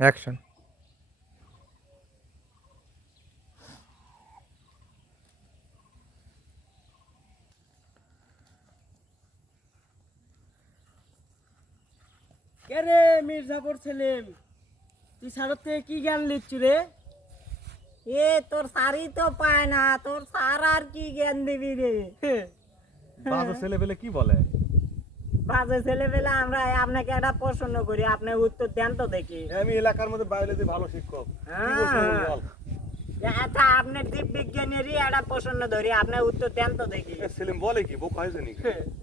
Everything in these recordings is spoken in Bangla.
অ্যাকশন কে রে মির্জাপুর ছেলেম তুই সারত থেকে কি জ্ঞান লিখছু রে? এ তোর সারি তো পায় না তোর সার আর কি জ্ঞান দিবি রে? ছেলে পেলে কি বলে? বাজে ছেলে পেলে আমরা আপনাকে একটা প্রশ্ন করি আপনি উত্তর দেন তো দেখি। আমি এলাকার মধ্যে বায়োলজি ভালো শিক্ষক হ্যাঁ। আচ্ছা আপনার জীব বিজ্ঞানেরই একটা প্রশ্ন ধরি আপনি উত্তর দেন তো দেখি। সেলিম বলে কি? বোক হয়েছে নাকি?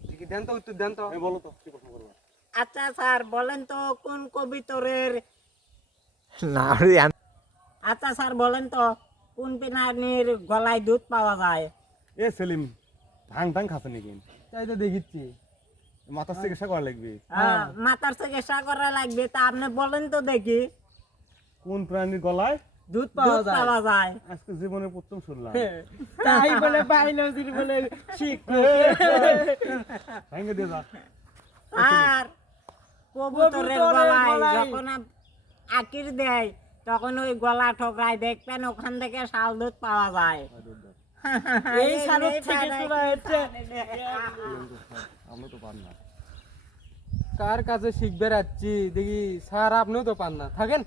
ঠিকই দেন তো উত্তর দেন তো। আমি বলো তো কি প্রশ্ন করব? আচ্ছা স্যার বলেন তো কোন কবিতরের না আচ্ছা স্যার বলেন তো কোন গলায় দুধ পাওয়া যায়? এ সেলিম ভাং টাং খাচ্ছে নাকি? তাই তো দেখিচ্ছি। মাথার চিকিৎসা করা লাগবে? মাথার চিকিৎসা করা লাগবে। তা আপনি বলেন তো দেখি। কোন প্রাণীর গলায় দুধ পাওয়া যায় পাওয়া যায়। আজকে জীবনে প্রথম শুনলাম। তাই বলে বায়োলজির বলে শিক্ষক। ভেঙে দিয়ে যা। আর কবুতরের গলায় যখন আকির দেয় তখন ওই গলা ঠোকরায় দেখবেন ওখান থেকে শাল দুধ পাওয়া যায়। এই সারত থেকে তোরা আমরা তো পান না কার কাছে শিখবে রাখছি? দেখি স্যার আপনিও তো পান না। থাকেন?